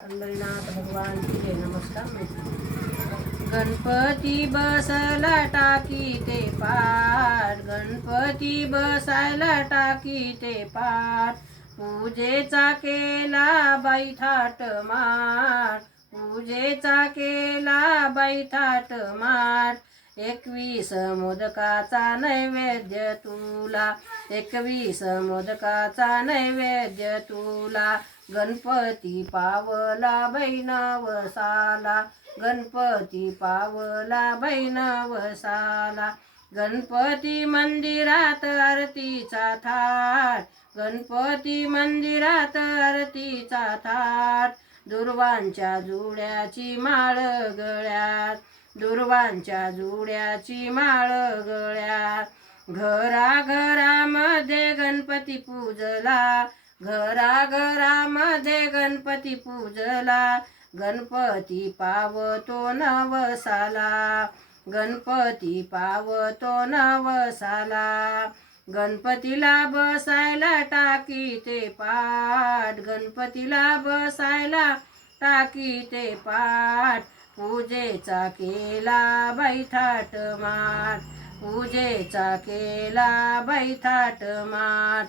पंढरीनाथ भगवान की जय. नमस्कार मैत्रिणी. गणपती बसला टाकी ते पाठ, गणपती बसायला टाकी ते पाठ. पूजेचा केला बाई थाट माठ, पूजेचा केला बाई थाट माठ. 21 मोदकाचा नैवेद्य तुला, 21 मोदकाचा नैवेद्य तुला. गणपती पावला बाई नवसाला, गणपती पावला बाई नवसाला. गणपती मंदिरात आरतीचा थाट, गणपती मंदिरात आरतीचा थाट. दुर्वांच्या जुड्याची माळ गळ्यात, दुर्वांच्या जुड्याची माळ गळ्यात. घराघरामध्ये गणपती पूजला, घराघरामध्ये गणपती पूजला. गणपती पावतो नवसाला, गणपती पावतो नवसाला. गणपतीला बसायला टाकी ते पाठ, गणपतीला बसायला टाकी ते पाठ. पूजेचा केला बाई थाट माठ, पूजेचा केला बाई थाट माठ.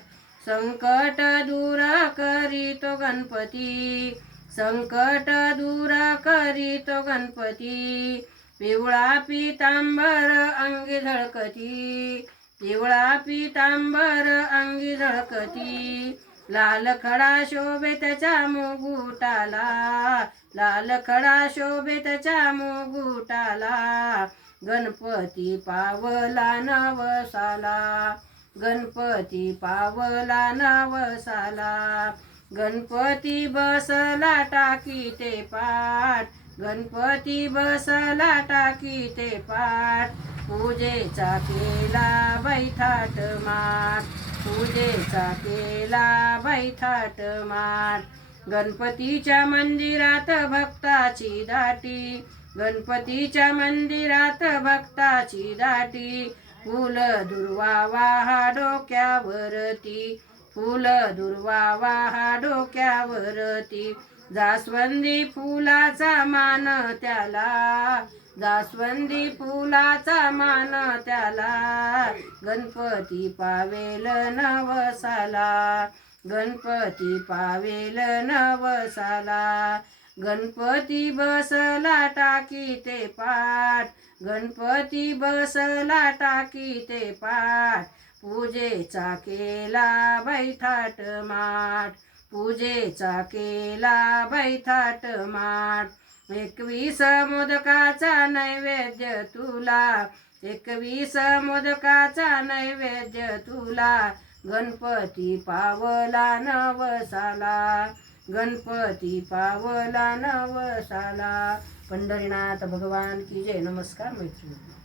संकट दूर करीतो गणपती, संकट दूर करीतो गणपती. पिवळा पितांबर अंगी झळकती, पिवळा पितांबर अंगी झळकती. लाल खडा शोभे त्याच्या मुकुटाला, लाल खडा शोभे त्याच्या मुकुटाला. गणपती पावला नवसाला, गणपती पावला नवसाला. गणपती बसला टाकी ते पाठ, गणपती बसला टाकी ते पाठ. पूजेचा केला बाई थाट माठ, पूजेचा केला बाई थाट माठ. गणपतीच्या मंदिरात भक्ताची दाटी, गणपतीच्या मंदिरात भक्ताची दाटी. फूल दुर्वा वाहा डोक्यावरती, फूल दुर्वा वाहा डोक्यावरती. जास्वंदी फुलाचा मान त्याला, जास्वंदी फुलाचा मान त्याला. गणपती पावेल नवसाला, गणपती पावेल नवसाला. गणपती बसला टाकी ते पाठ, गणपती बसला टाकी ते पाठ. पूजेचा केला बाई थाट माठ, पूजेचा केला बाई थाट माठ. 21 मोदकाचा नैवेद्य तुला, 21 मोदकाचा नैवेद्य तुला. गणपती पावला नवसाला, गणपती पावला नवसाला. पंढरीनाथ भगवान की जय. नमस्कार मैत्रिणी.